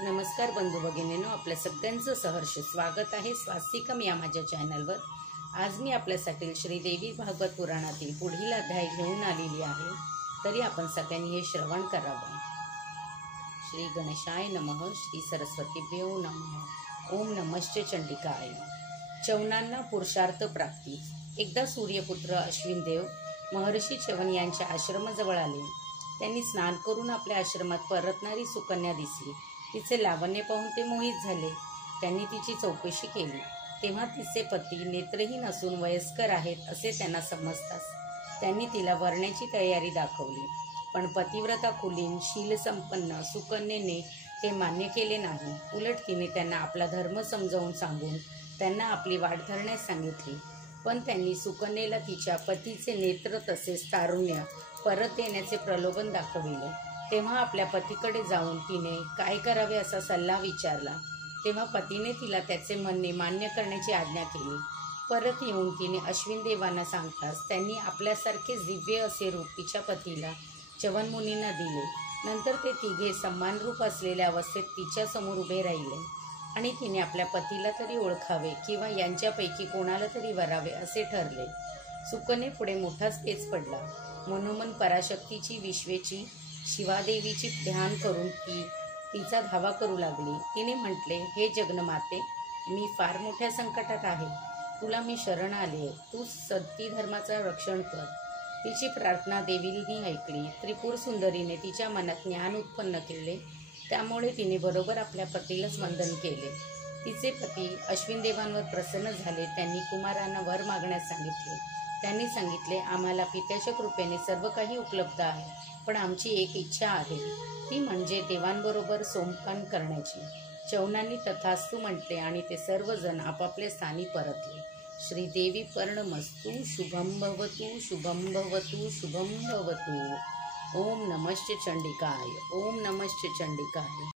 नमस्कार बंधू भगिनींनो, आपल्या सगळ्यांचं सहर्ष स्वागत आहे स्वास्तिकम या माझ्या चॅनलवर। आज मी आपल्यासाठी श्रीदेवी भागवत पुराणातील पुढील अध्याय घेऊन आलेली आहे, तरी आपण सगळ्यांनी हे श्रवण करावं। श्री गणेशाय नमः, श्री सरस्वतीभ्यो नमः, ओम नमश्च चंडिकाय। चवनांना पुरुषार्थ प्राप्ती। एकदा सूर्यपुत्र अश्विन देव महर्षी चवन यांच्या आश्रमाजवळ आले। त्यांनी स्नान करून आपल्या आश्रमात परतणारी सुकन्या दिसली। तिचे लावण्य पाहून ते मोहित झाले। त्यांनी तिची चौकशी केली तेव्हा तिचे पती नेत्रहीन असून वयस्कर आहेत असे त्यांना समजताच त्यांनी तिला वरण्याची तयारी दाखवली। पण पतिव्रता कुलीन शीलसंपन्न सुकन्येने ते मान्य केले नाही। उलट तिने त्यांना आपला धर्म समजावून सांगून त्यांना आपली वाट धरण्यास सांगितली। पण त्यांनी सुकन्येला तिच्या पतीचे नेत्र तसेच तारुण्य परत येण्याचे प्रलोभन दाखविले। तेव्हा आपल्या पतीकडे जाऊन तिने काय करावे असा सल्ला विचारला। तेव्हा पतीने तिला त्याचे म्हणणे मान्य करण्याची आज्ञा केली। परत येऊन तिने अश्विन देवांना सांगताच त्यांनी आपल्यासारखेच दिव्य असे रूप तिच्या पतीला चवन मुनींना दिले। नंतर ते तिघे सन्मानरूप असलेल्या अवस्थेत तिच्या समोर उभे राहिले आणि तिने आपल्या पतीला तरी ओळखावे किंवा यांच्यापैकी कोणाला तरी वरावे असे ठरले। सुकन्ये पुढे मोठाच पेच पडला। मनोमन पराशक्तीची विश्वेची शिवादेवीची ध्यान करून ती तिचा धावा करू लागली। तिने म्हटले, हे जगन्माते, मी फार मोठ्या संकटात आहे। तुला मी शरण आले, तू सती धर्माचा रक्षण कर। तिची प्रार्थना देवीने ऐकली। त्रिपुर सुंदरीने तिच्या मनात ज्ञान उत्पन्न केले, त्यामुळे तिने बरोबर आपल्या पतीलाच वंदन केले। तिचे पती अश्विन देवांवर प्रसन्न झाले। त्यांनी कुमारांना वर मागण्यास सांगितले। त्यांनी सांगितले, आम्हाला पित्याच्या कृपेने सर्व काही उपलब्ध आहे, पण आमची एक इच्छा आहे, ती म्हणजे देवांबरोबर सोमपान करण्याची। चवनांनी तथास्तु म्हटले आणि ते सर्वजण आपापल्या स्थानी परतले। श्रीदेवी पर्णमस्तु, शुभं भवतु, शुभं भवतु, शुभं भवतु। ओम नमश्च चंडिकाय, ओम नमश्च चंडिकाय।